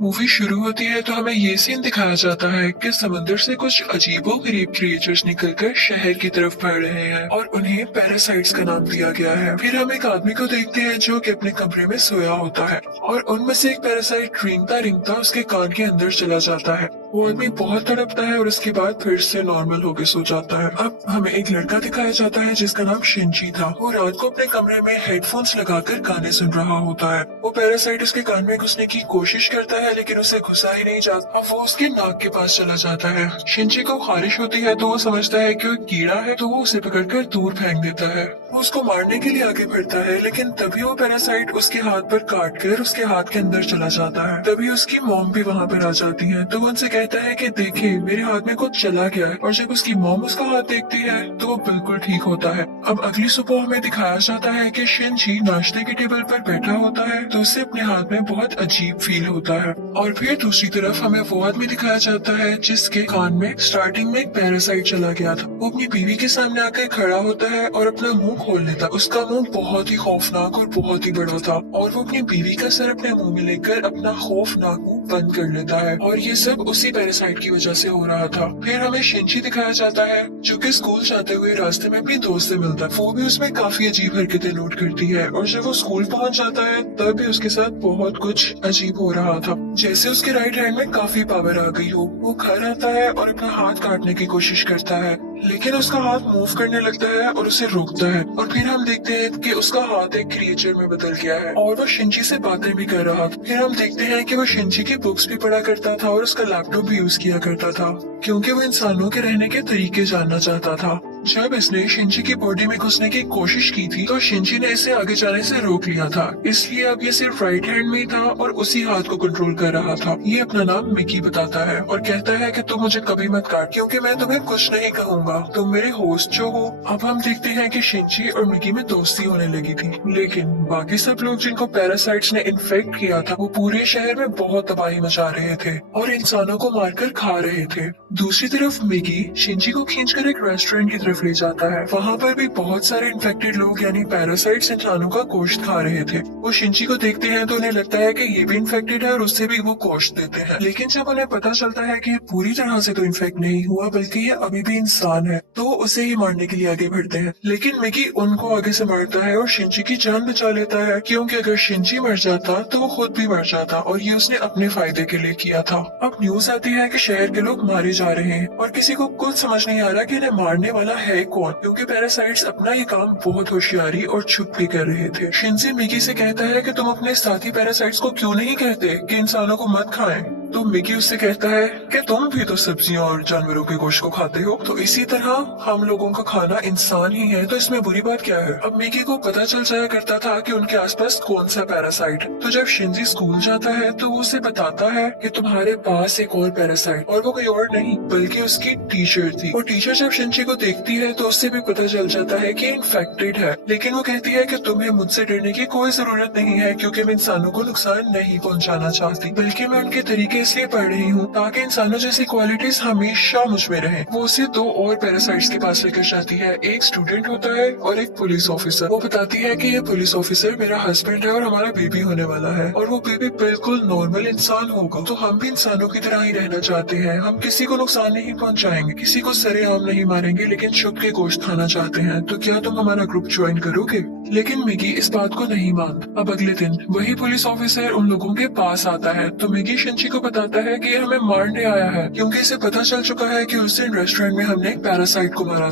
Movie शुरू होती है तो हमें ये सीन दिखाया जाता है कि समंदर से कुछ अजीबोगरीब क्रिएचर्स निकलकर शहर की तरफ बढ़ रहे हैं और उन्हें पैरासाइट्स का नाम दिया गया है। फिर हम एक आदमी को देखते हैं जो कि अपने कमरे में सोया होता है और उनमें से एक पैरासाइट रेंगता रेंगता उसके कान के अंदर चला जाता है। वो आदमी बहुत तड़पता है और उसके बाद फिर से नॉर्मल होकर सो जाता है। अब हमें एक लड़का दिखाया जाता है जिसका नाम शिनची था। वो रात को अपने कमरे में हेडफोन्स लगाकर गाने सुन रहा होता है। वो पैरासाइट उसके कान में घुसने की कोशिश करता है लेकिन उसे घुसा ही नहीं जाता। अब वो उसके नाक के पास चला जाता है। शिनची को खारिश होती है तो वो समझता है कि वो कीड़ा है तो वो उसे पकड़कर दूर फेंक देता है। वो उसको मारने के लिए आगे बढ़ता है लेकिन तभी वो पैरासाइट उसके हाथ पर काट कर उसके हाथ के अंदर चला जाता है। तभी उसकी मॉम भी वहाँ पर आ जाती है तो वो उनसे कहता है कि देखिए मेरे हाथ में कुछ चला गया है। और जब उसकी मॉम उसका हाथ देखती है तो वो बिल्कुल ठीक होता है। अब अगली सुबह हमें दिखाया जाता है कि शिनची नाश्ते के टेबल पर बैठा होता है तो उसे अपने हाथ में बहुत अजीब फील होता है। और फिर दूसरी तरफ हमें वो आदमी दिखाया जाता है जिसके कान में स्टार्टिंग में एक पैरासाइट चला गया था। वो अपनी बीवी के सामने आकर खड़ा होता है और अपना मुंह खोल लेता। उसका मुंह बहुत ही खौफनाक और बहुत ही बड़ा था और वो अपनी बीवी का सर अपने मुंह में लेकर अपना खौफनाक मुंह बंद कर लेता है और ये सब उसी पैरासाइट की वजह से हो रहा था। फिर हमें शिनची दिखाया जाता है जो कि स्कूल जाते हुए रास्ते में अपनी दोस्त से मिलता है। वो भी उसमें काफी अजीब हरकतें नोट करती है और जब वो स्कूल पहुंच जाता है तब भी उसके साथ बहुत कुछ अजीब हो रहा था, जैसे उसके राइट हैंड में काफी पावर आ गई हो। वो घर आता है और अपना हाथ काटने की कोशिश करता है लेकिन उसका हाथ मूव करने लगता है और उसे रोकता है और फिर हम देखते हैं कि उसका हाथ एक क्रिएचर में बदल गया है और वो शिनची से बातें भी कर रहा था। फिर हम देखते हैं कि वो शिनची की बुक्स भी पढ़ा करता था और उसका लैपटॉप भी यूज किया करता था क्योंकि वो इंसानों के रहने के तरीके जानना चाहता था। जब इसने शिनची की बॉडी में घुसने की कोशिश की थी तो शिनची ने इसे आगे जाने से रोक लिया था, इसलिए अब ये सिर्फ राइट हैंड में ही था और उसी हाथ को कंट्रोल कर रहा था। ये अपना नाम मिकी बताता है और कहता है कि तुम मुझे कभी मत काट क्योंकि मैं तुम्हें कुछ नहीं कहूंगा, तुम मेरे होस्ट जो हो। अब हम देखते हैं कि शिनची और मिकी में दोस्ती होने लगी थी लेकिन बाकी सब लोग जिनको पैरासाइट्स ने इन्फेक्ट किया था वो पूरे शहर में बहुत तबाही मचा रहे थे और इंसानों को मारकर खा रहे थे। दूसरी तरफ मिकी शिनची को खींचकर एक रेस्टोरेंट की तरफ ले जाता है। वहाँ पर भी बहुत सारे इन्फेक्टेड लोग यानी पैरासाइट्स इंसानों का गोश्त खा रहे थे। वो शिनची को देखते हैं तो उन्हें लगता है कि ये भी इन्फेक्टेड है और उससे भी वो गोश्त देते हैं। लेकिन जब उन्हें पता चलता है कि ये पूरी तरह से तो इन्फेक्ट नहीं हुआ बल्कि ये अभी भी इंसान है तो वो उसे ही मारने के लिए आगे बढ़ते हैं। लेकिन मिकी उनको आगे से मारता है और शिनची की जान बचा लेता है क्योंकि अगर शिनची मर जाता तो वो खुद भी मर जाता और ये उसने अपने फायदे के लिए किया था। अब न्यूज आती है कि शहर के लोग मारे जा रहे हैं और किसी को कुछ समझ नहीं आ रहा कि इन्हें मारने वाला है कौन क्योंकि पैरासाइट्स अपना ये काम बहुत होशियारी और छुप के कर रहे थे। शिनची मिकी से कहता है कि तुम अपने साथी पैरासाइट्स को क्यों नहीं कहते कि इंसानों को मत खाएं। तो मिकी उससे कहता है कि तुम भी तो सब्जियों और जानवरों के गोश्त को खाते हो तो इसी तरह हम लोगों का खाना इंसान ही है तो इसमें बुरी बात क्या है। अब मिकी को पता चल जाया करता था कि उनके आसपास कौन सा पैरासाइट है तो जब शिनची स्कूल जाता है तो वो उसे बताता है कि तुम्हारे पास एक और पैरासाइट और वो कोई और नहीं बल्कि उसकी टीचर थी। और टीचर जब शिनची को देखती है तो उससे भी पता चल जाता है कि इन्फेक्टेड है लेकिन वो कहती है कि तुम्हें मुझसे डरने की कोई जरूरत नहीं है क्योंकि मैं इंसानों को नुकसान नहीं पहुंचाना चाहती बल्कि मैं उनके तरीके इसलिए पढ़ रही हूँ ताकि इंसानों जैसी क्वालिटीज हमेशा मुझ में रहे। वो उसे दो और पैरासाइट्स के पास लेकर जाती है, एक स्टूडेंट होता है और एक पुलिस ऑफिसर। वो बताती है कि ये पुलिस ऑफिसर मेरा हस्बैंड है और हमारा बेबी होने वाला है और वो बेबी बिल्कुल नॉर्मल इंसान होगा तो हम भी इंसानों की तरह ही रहना चाहते हैं। हम किसी को नुकसान नहीं पहुँचाएंगे, किसी को सरेआम नहीं मारेंगे लेकिन छुप के गोश्त खाना चाहते हैं। तो क्या तुम हमारा ग्रुप ज्वाइन करोगे? लेकिन मिकी इस बात को नहीं मानता। अब अगले दिन वही पुलिस ऑफिसर उन लोगों के पास आता है तो मिकी शिनची को बताता है कि ये हमें मारने आया है क्योंकि इसे पता चल चुका है कि उस दिन रेस्टोरेंट में हमने एक पैरासाइट को मारा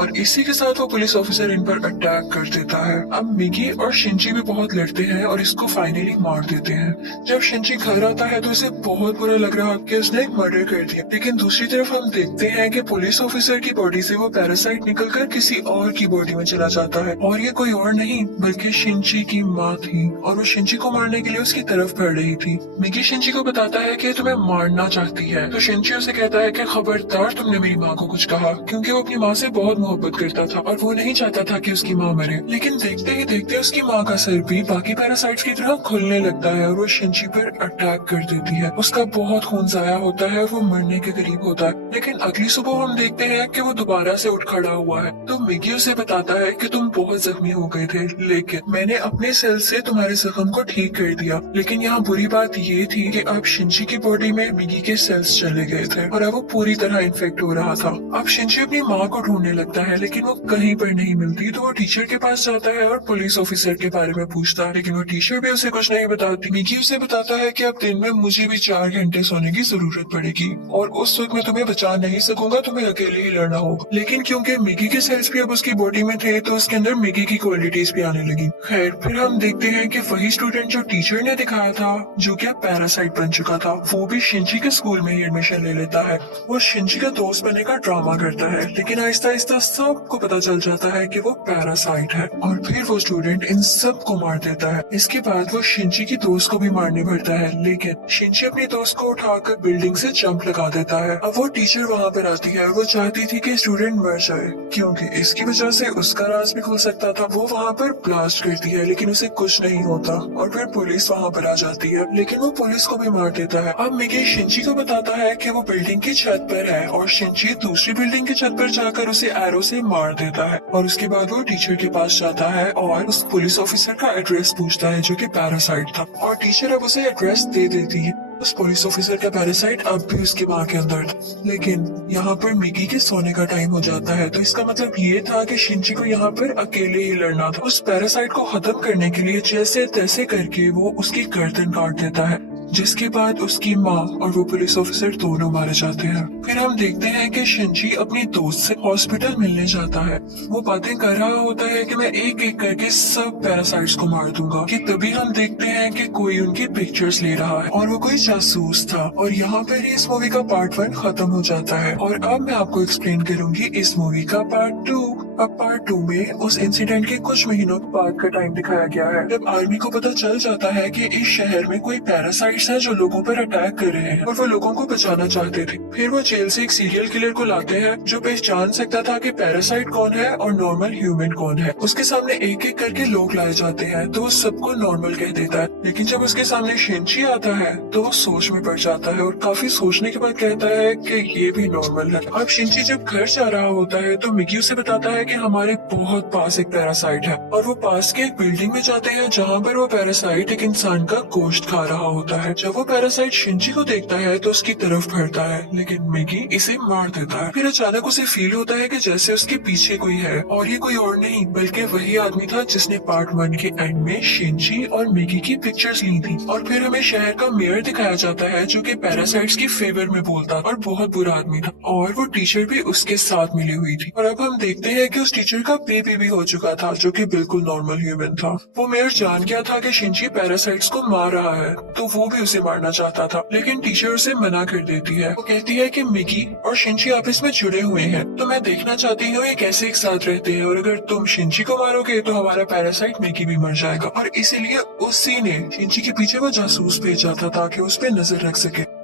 और इसी के साथ वो पुलिस ऑफिसर इन पर अटैक कर देता है। अब मिकी और शिनची भी बहुत लड़ते हैं और इसको फाइनली मार देते हैं। जब शिनची घर आता है तो इसे बहुत बुरा लग रहा कि उसने एक मर्डर कर दिया लेकिन दूसरी तरफ हम देखते हैं कि पुलिस ऑफिसर की बॉडी से वो पैरासाइट निकलकर किसी और की बॉडी में चला जाता है और ये कोई और नहीं बल्कि शिनची की माँ थी और वो शिनची को मारने के लिए उसकी तरफ बढ़ रही थी। मिकी शिनची को बताता है कि तुम्हें मारना चाहती है तो शिनची उसे कहता है कि खबरदार तुमने मेरी माँ को कुछ कहा क्योंकि वो अपनी माँ से बहुत मोहब्बत करता था और वो नहीं चाहता था कि उसकी माँ मरे। लेकिन देखते ही देखते उसकी माँ का सिर भी बाकी पैरासाइट्स की तरह खुलने लगता है और वो शिनची पर अटैक कर देती है। उसका बहुत खून जाया होता है और वो मरने के करीब होता है। लेकिन अगली सुबह हम देखते हैं कि वो दोबारा से उठ खड़ा हुआ है। तो मिगी उसे बताता है कि तुम बहुत जख्मी हो गए थे, लेकिन मैंने अपने सेल से तुम्हारे जख्म को ठीक कर दिया। लेकिन यहाँ बुरी बात ये थी कि अब शिनची की बॉडी में मिगी के सेल्स चले गए थे और अब वो पूरी तरह इन्फेक्ट हो रहा था। अब शिनची अपनी माँ को ढूंढने लगता है, लेकिन वो कहीं पर नहीं मिलती। तो वो टीचर के पास जाता है और पुलिस ऑफिसर के बारे में पूछता है, लेकिन वो टीचर भी उसे कुछ नहीं बताती। मिगी उसे बताता है कि अब दिन में मुझे भी 4 घंटे सोने की जरूरत पड़ेगी और उस वक्त मैं तुम्हें बचा नहीं सकूंगा, तुम्हें अकेले ही लड़ना होगा। लेकिन क्योंकि मिगी के सेल्स भी अब उसकी बॉडी में थे तो उसके अंदर मिगी की क्वालिटीज भी आने लगी। खैर, फिर हम देखते हैं कि वही स्टूडेंट जो टीचर ने दिखाया था, जो कि पैरासाइट बन चुका था, वो भी शिनची के स्कूल में ही एडमिशन ले लेता है। वो शिनची का दोस्त बनने का ड्रामा करता है, लेकिन आहिस्ता आहिस्ता सबको पता चल जाता है कि वो पैरासाइट है और फिर वो स्टूडेंट इन सब को मार देता है। इसके बाद वो शिनची की दोस्त को भी मारने भरता है, लेकिन शिनची अपने दोस्त को उठाकर बिल्डिंग से जंप लगा देता है। अब वो टीचर वहाँ पर आती है और वो चाहती थी कि स्टूडेंट मर जाए, क्योंकि इसकी वजह से उसका राज भी खुल सकता था। वो वहाँ पर ब्लास्ट करती है, लेकिन उसे कुछ नहीं होता और फिर पुलिस वहाँ पर आ जाती है, लेकिन वो पुलिस को भी मार देता है। अब मिगी शिनची को बताता है कि वो बिल्डिंग की छत पर है और शिनची दूसरी बिल्डिंग की छत पर जाकर उसे एरो से मार देता है। और उसके बाद वो टीचर के पास जाता है और उस पुलिस ऑफिसर का एड्रेस पूछता है, जो कि पैरासाइट था, और टीचर अब उसे एड्रेस दे देती है। उस पुलिस ऑफिसर का पैरासाइट अब भी उसकी माँ के अंदर था। लेकिन यहाँ पर मिगी के सोने का टाइम हो जाता है, तो इसका मतलब ये था कि शिनची को यहाँ पर अकेले ही लड़ना था। उस पैरासाइट को खत्म करने के लिए जैसे तैसे करके वो उसकी गर्दन काट देता है, जिसके बाद उसकी माँ और वो पुलिस ऑफिसर दोनों मारे जाते हैं। फिर हम देखते हैं कि शिनची अपनी दोस्त से हॉस्पिटल मिलने जाता है। वो बातें कर रहा होता है कि मैं एक एक करके सब पैरासाइट्स को मार दूंगा, कि तभी हम देखते हैं कि कोई उनकी पिक्चर्स ले रहा है और वो कोई जासूस था। और यहाँ पर ही इस मूवी का पार्ट 1 खत्म हो जाता है और अब मैं आपको एक्सप्लेन करूंगी इस मूवी का पार्ट 2। अब पार्ट 2 में उस इंसिडेंट के कुछ महीनों बाद का टाइम दिखाया गया है, जब आर्मी को पता चल जाता है कि इस शहर में कोई पैरासाइट्स हैं जो लोगों पर अटैक कर रहे हैं और वो लोगों को बचाना चाहते थे। फिर वो जेल से एक सीरियल किलर को लाते हैं जो पहचान सकता था कि पैरासाइट कौन है और नॉर्मल ह्यूमन कौन है। उसके सामने एक एक करके लोग लाए जाते हैं तो वो सबको नॉर्मल कह देता है, लेकिन जब उसके सामने शिनची आता है तो वो सोच में पड़ जाता है और काफी सोचने के बाद कहता है कि ये भी नॉर्मल है। अब शिनची जब घर जा रहा होता है तो मिगी उसे बताता है कि हमारे बहुत पास एक पैरासाइट है और वो पास के एक बिल्डिंग में जाते हैं जहाँ पर वो पैरासाइट एक इंसान का गोश्त खा रहा होता है। जब वो पैरासाइट शिनची को देखता है तो उसकी तरफ बढ़ता है, लेकिन मिगी इसे मार देता है। फिर अचानक उसे फील होता है कि जैसे उसके पीछे कोई है और ये कोई और नहीं बल्कि वही आदमी था जिसने पार्ट 1 के एंड में शिनची और मिगी की पिक्चर्स ली थी। और फिर हमें शहर का मेयर दिखाया जाता है जो कि पैरासाइट्स की फेवर में बोलता और बहुत बुरा आदमी था, और वो टीचर भी उसके साथ मिली हुई थी। और अब हम देखते हैं कि उस टीचर का बेबी भी हो चुका था जो कि बिल्कुल नॉर्मल ह्यूमन था। वो मेयर जान गया था कि शिनची पैरासाइट्स को मार रहा है, तो वो भी उसे मारना चाहता था, लेकिन टीचर उसे मना कर देती है। वो कहती है कि मिगी और शिनची आपस में जुड़े हुए हैं, तो मैं देखना चाहती हूँ ये कैसे एक साथ रहते हैं, और अगर तुम शिनची को मारोगे तो हमारा पैरासाइट मिगी भी मर जाएगा। और इसीलिए उसी ने शिनची के पीछे वो जासूस भेजा था ताकि उस पर नजर रख सके।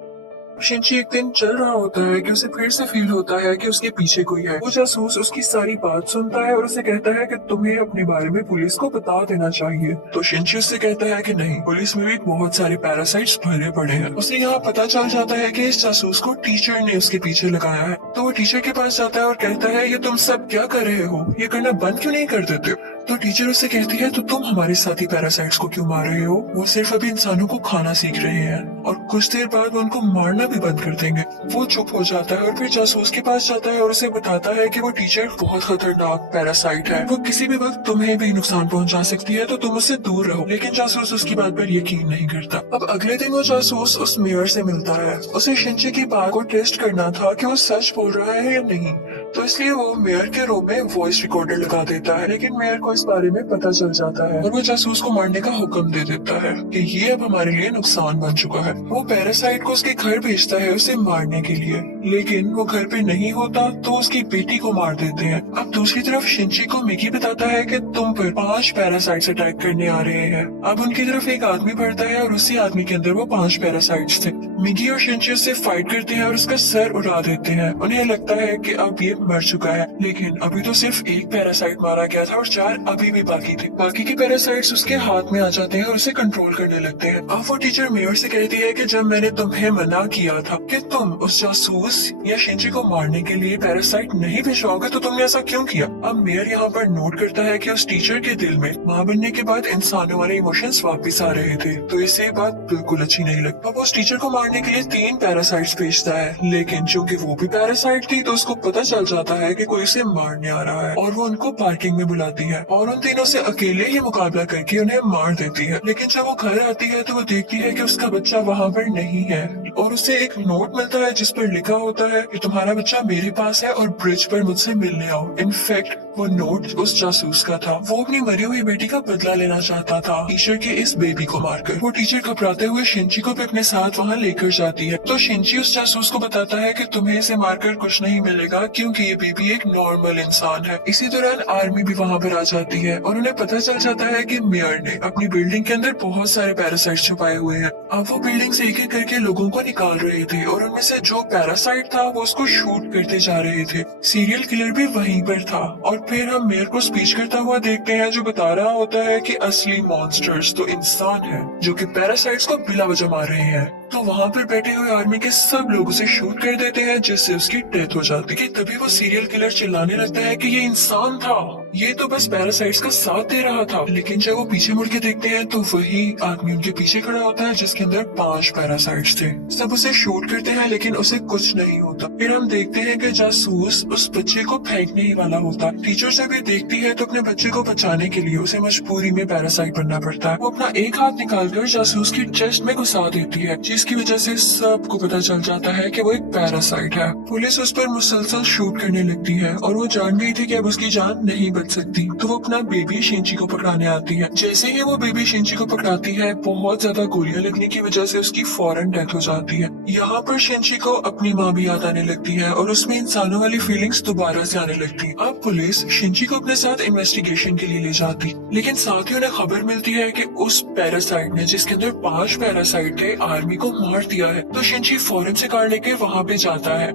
शिनची एक दिन चल रहा होता है कि उसे फिर से फील होता है कि उसके पीछे कोई है। वो जासूस उसकी सारी बात सुनता है और उसे कहता है कि तुम्हें अपने बारे में पुलिस को बता देना चाहिए। तो शिनची उससे कहता है कि नहीं, पुलिस में भी बहुत सारे पैरासाइट्स भरे पड़े हैं। उसे यहाँ पता चल जाता है कि इस जासूस को टीचर ने उसके पीछे लगाया है। तो वो टीचर के पास जाता है और कहता है ये तुम सब क्या कर रहे हो, ये करना बंद क्यों नहीं कर देते। तो टीचर उससे कहती है तो तुम हमारे साथी पैरासाइट्स को क्यों मार रहे हो, वो सिर्फ अभी इंसानों को खाना सीख रहे हैं और कुछ देर बाद वो उनको मारना भी बंद कर देंगे। वो चुप हो जाता है और फिर जासूस के पास जाता है और उसे बताता है कि वो टीचर बहुत खतरनाक पैरासाइट है, वो किसी भी वक्त तुम्हें भी नुकसान पहुंचा सकती है, तो तुम उससे दूर रहो। लेकिन जासूस उसकी बात पर यकीन नहीं करता। अब अगले दिन वो जासूस उस मेयर से मिलता है। उसे शिनची की बात को टेस्ट करना था कि वो सच बोल रहा है या नहीं, तो इसलिए वो मेयर के रूम में वॉइस रिकॉर्डर लगा देता है। लेकिन मेयर को इस बारे में पता चल जाता है और वो जासूस को मारने का हुक्म दे देता है कि ये अब हमारे लिए नुकसान बन चुका है। वो पैरासाइट को उसके घर भेजता है उसे मारने के लिए, लेकिन वो घर पे नहीं होता तो उसकी बेटी को मार देते हैं। अब दूसरी तरफ शिंची को मिकी बताता है कि तुम पर 5 पैरासाइट्स अटैक करने आ रहे हैं। अब उनकी तरफ एक आदमी बढ़ता है और उसी आदमी के अंदर वो 5 पैरासाइट्स थे। मिकी और शिंची उससे फाइट करते हैं और उसका सर उड़ा देते हैं। उन्हें लगता है कि अब ये मर चुका है, लेकिन अभी तो सिर्फ एक पैरासाइट मारा गया था और 4 अभी भी बाकी थे। बाकी के पैरासाइट्स उसके हाथ में आ जाते हैं और उसे कंट्रोल करने लगते हैं। अब वो टीचर मेयर से कहती है कि जब मैंने तुम्हें मना किया था कि तुम उस जासूस या शिंची को मारने के लिए पैरासाइट नहीं भिजवाओगे तो तुमने ऐसा क्यों किया। अब मेयर यहाँ पर नोट करता है कि उस टीचर के दिल में माँ बनने के बाद इंसानों वाले इमोशंस वापस आ रहे थे, तो इसे बात बिल्कुल अच्छी नहीं लगती। अब उस टीचर को मारने के लिए 3 पैरासाइट्स भेजता है, लेकिन चूंकि वो भी पैरासाइट थी तो उसको पता चल जाता है कि कोई उसे मारने आ रहा है और वो उनको पार्किंग में बुलाती है और उन तीनों से अकेले ही मुकाबला करके उन्हें मार देती है। लेकिन जब वो घर आती है तो वो देखती है कि उसका बच्चा वहाँ पर नहीं है और उसे एक नोट मिलता है जिस पर लिखा होता है कि तुम्हारा बच्चा मेरे पास है और ब्रिज पर मुझसे मिलने आओ। इनफैक्ट वो नोट उस जासूस का था। वो अपनी मरी हुई बेटी का बदला लेना चाहता था टीचर के इस बेबी को मारकर। वो टीचर घबराते हुए शिंची को भी अपने साथ वहाँ लेकर जाती है, तो शिंची उस जासूस को बताता है कि तुम्हें इसे मारकर कुछ नहीं मिलेगा क्योंकि ये बेबी एक नॉर्मल इंसान है। इसी दौरान आर्मी भी वहाँ पर आ जाती है और उन्हें पता चल जाता है कि मेयर ने अपनी बिल्डिंग के अंदर बहुत सारे पैरासाइट छुपाए हुए हैं। अब वो बिल्डिंग से एक एक करके लोगों को निकाल रहे थे और उनमें से जो पैरासाइट था वो उसको शूट करते जा रहे थे। सीरियल किलर भी वहीं पर था और फिर हम मेयर को स्पीच करता हुआ देखते हैं जो बता रहा होता है कि असली मॉन्स्टर्स तो इंसान है जो कि पैरासाइट्स को बिला वजह मार रहे हैं। तो वहाँ पर बैठे हुए आर्मी के सब लोग उसे शूट कर देते हैं जिससे उसकी डेथ हो जाती है। तभी वो सीरियल किलर चिल्लाने लगता है कि ये इंसान था, ये तो बस पैरासाइट्स का साथ दे रहा था। लेकिन जब वो पीछे मुड़ के देखते हैं तो वही आदमी उनके पीछे खड़ा होता है जिसके अंदर 5 पैरासाइट्स थे। सब उसे शूट करते हैं लेकिन उसे कुछ नहीं होता। फिर हम देखते हैं कि जासूस उस बच्चे को फेंकने ही वाला होता है। टीचर जब ये देखती है तो अपने बच्चे को बचाने के लिए उसे मजबूरी में पैरासाइट बनना पड़ता है। वो अपना एक हाथ निकालकर जासूस की चेस्ट में घुसा देती है जिसकी वजह से सबको पता चल जाता है कि वो एक पैरासाइट है। पुलिस उस पर मुसलसल शूट करने लगती है और वो जान गई थी कि अब उसकी जान नहीं बच सकती, तो वो अपना बेबी शिंची को पकड़ाने आती है। जैसे ही वो बेबी शिंची को पकड़ाती है बहुत ज्यादा गोलियां लगने की वजह से उसकी फौरन डेथ हो जाती है। यहाँ पर शिंची को अपनी माँ भी याद आने लगती है और उसमें इंसानों वाली फीलिंग्स दोबारा से आने लगती है। अब पुलिस शिंची को अपने साथ इन्वेस्टिगेशन के लिए ले जाती, लेकिन साथ ही उन्हें खबर मिलती है कि उस पैरासाइट ने जिसके अंदर 5 पैरासाइट थे आर्मी को मार दिया है। तो शिंची फौरन से कार लेके वहाँ पे जाता है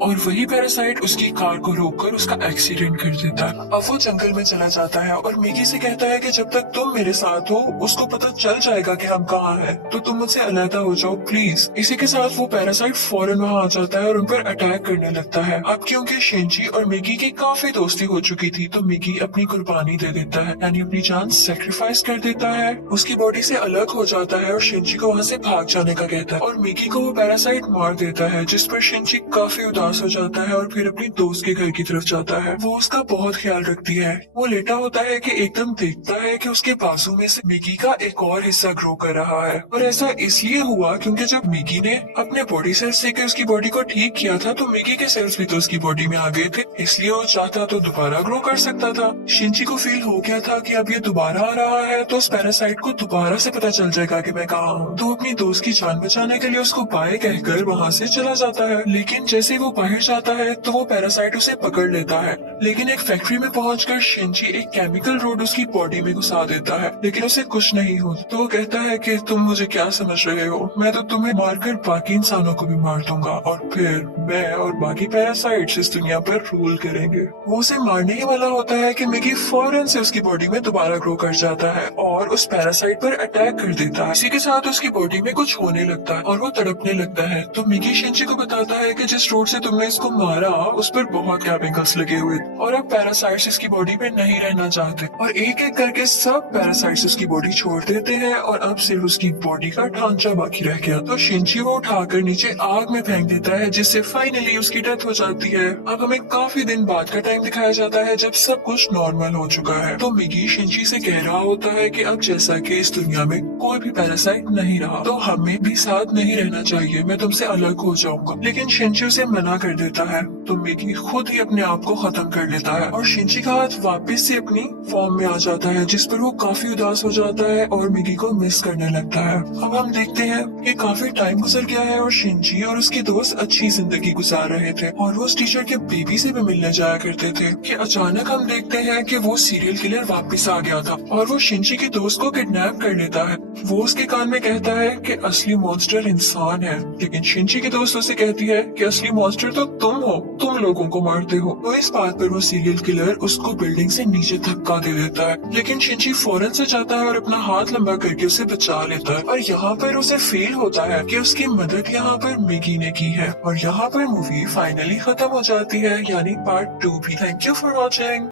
और वही पैरासाइट उसकी कार को रोककर उसका एक्सीडेंट कर देता है। अब वो जंगल में चला जाता है और मिकी से कहता है कि जब तक तुम मेरे साथ हो उसको पता चल जाएगा कि हम कहाँ हैं, तो तुम मुझसे अलहदा हो जाओ प्लीज। इसी के साथ वो पैरासाइट फौरन वहाँ आ जाता है और उन पर अटैक करने लगता है। अब क्योंकि शिंची और मिकी की काफी दोस्ती हो चुकी थी तो मिकी अपनी कुर्बानी दे देता है, यानी अपनी जान सेक्रीफाइस कर देता है, उसकी बॉडी से अलग हो जाता है और शिंची को वहाँ से भाग जाने का कहता है और मिकी को वो पैरासाइट मार देता है, जिस पर शिंची काफी उदास हो जाता है और फिर अपनी दोस्त के घर की तरफ जाता है। वो उसका बहुत ख्याल रखती है। वो लेटा होता है कि एकदम देखता है कि उसके बाजू में से मिकी का एक और हिस्सा ग्रो कर रहा है और ऐसा इसलिए हुआ क्योंकि जब मिकी ने अपने बॉडी सेल्स से उसकी बॉडी को ठीक किया था तो मिकी के सेल्स भी तो उसकी बॉडी में आ गए थे, इसलिए वो चाहता तो दोबारा ग्रो कर सकता था। शिंची को फील हो गया था कि अब ये दोबारा आ रहा है तो उस पैरासाइट को दोबारा से पता चल जाएगा कि मैं कहाँ हूँ, तो अपनी दोस्त की जान बचाने के लिए उसको बाय कहकर वहाँ से चला जाता है। लेकिन जैसे वो बाहर जाता है तो वो पैरासाइट उसे पकड़ लेता है, लेकिन एक फैक्ट्री में पहुंचकर शिंची एक केमिकल रोड उसकी बॉडी में घुसा देता है, लेकिन उसे कुछ नहीं हो। तो वो कहता है कि तुम मुझे क्या समझ रहे हो, मैं तो तुम्हें मारकर बाकी इंसानों को भी मार दूंगा और फिर मैं और बाकी पैरासाइट्स इस दुनिया पर रूल करेंगे। वो उसे मारने ही वाला होता है कि मिकी फौरन से उसकी बॉडी में दोबारा ग्रो कर जाता है और उस पैरासाइट पर अटैक कर देता है। इसी के साथ उसकी बॉडी में कुछ होने लगता है और वो तड़पने लगता है। तो मिकी शिंची को बताता है कि जिस रोड से तुमने इसको मारा उस पर बहुत केमिकल्स लगे हुए और अब पैरासाइट्स इसकी बॉडी में नहीं रहना चाहते और एक एक करके सब पैरासाइट्स उसकी बॉडी छोड़ देते हैं और अब सिर्फ उसकी बॉडी का ढांचा बाकी रह गया। तो शिंची वो उठाकर नीचे आग में फेंक देता है जिससे फाइनली उसकी डेथ हो जाती है। अब हमें काफी दिन बाद का टाइम दिखाया जाता है जब सब कुछ नॉर्मल हो चुका है। तो मिकी शिंची से कह रहा होता है कि अब जैसा कि इस दुनिया में कोई भी पैरासाइट नहीं रहा तो हमें भी साथ नहीं रहना चाहिए, मैं तुमसे अलग हो जाऊंगा। लेकिन शिंची उसे मना मना कर देता है तो मिगी खुद ही अपने आप को खत्म कर लेता है और शिंची का हाथ वापस से अपनी फॉर्म में आ जाता है, जिस पर वो काफी उदास हो जाता है और मिगी को मिस करने लगता है। अब हम देखते हैं कि काफी टाइम गुजर गया है और शिंची और उसके दोस्त अच्छी जिंदगी गुजार रहे थे और वो उस टीचर के बेबी से भी मिलने जाया करते थे कि अचानक हम देखते हैं कि वो सीरियल किलर वापस आ गया था और वो शिंची के दोस्त को किडनैप कर लेता है। वो उसके कान में कहता है कि असली मॉन्स्टर इंसान है, लेकिन शिंची के दोस्त उसे कहती है कि असली मॉन्स्टर तो तुम हो, तुम लोगों को मारते हो। तो इस बात पर वो सीरियल किलर उसको बिल्डिंग से नीचे धक्का दे देता है, लेकिन शिंची फौरन से जाता है और अपना हाथ लंबा करके उसे बचा लेता है और यहाँ पर उसे फील होता है कि उसकी मदद यहाँ पर मिगी ने की है और यहाँ पर मूवी फाइनली खत्म हो जाती है, यानी पार्ट 2 भी। Thank you for watching.